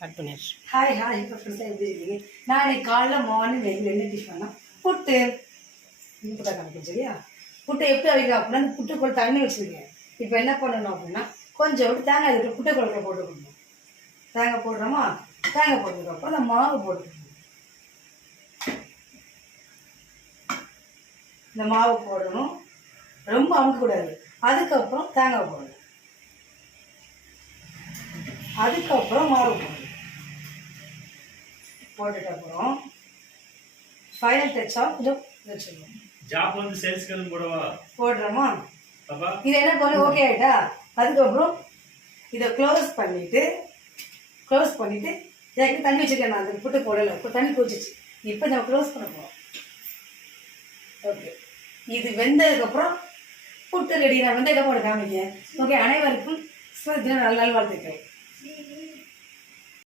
Cut பண்ணிடுச்சு. Hi hi, இப்போ ஃப்ரெண்ட்ஸாக எப்படி இருக்கீங்க? நான் இன்னைக்கு காலைல மார்னிங் என்ன டிஷ் பண்ணேன்? புட்டு. புட்டை காமிக்கும் சரியா? புட்டை எப்படி அவைக்க அப்படின்னா அந்த புட்டுக்குள்ள தண்ணி வச்சுருக்கேன். இப்போ என்ன பண்ணணும் அப்படின்னா கொஞ்சம் தேங்காய் இதுக்கு புட்டை குழம்புல போட்டுக்கணும். தேங்காய் போடுறோமா? தேங்காய் போட்டதுக்கப்புறம் அந்த மாவு போட்டுக்கணும். இந்த மாவு போடணும், ரொம்ப அமுக்கக்கூடாது. அதுக்கப்புறம் தேங்காய் போடணும், அதுக்கப்புறம் மாவு போடணும். போட்டுட்டு அப்புறம் ஃபைனல் டச்சா கொஞ்சம் வச்சுக்கணும். ஜாப் வந்து சேல்ஸ்க்கு எதுவும் போடவா? போடுறோமா? பாப்பா இது என்ன பண்ணு? ஓகே ஆயிட்டா? அதுக்கப்புறம் இதை க்ளோஸ் பண்ணிட்டு எனக்கு தண்ணி வச்சுருக்கேன். நான் அந்த புட்டு போடலை, இப்போ தண்ணி போச்சிச்சு. இப்போ நம்ம க்ளோஸ் பண்ண போகிறோம். ஓகே, இது வெந்ததுக்கப்புறம் புட்டு ரெடி. நான் வெந்ததுக்கப்புறம் காமிக்கேன். ஓகே, அனைவருக்கும் நல்ல வாழ்த்துக்கள்.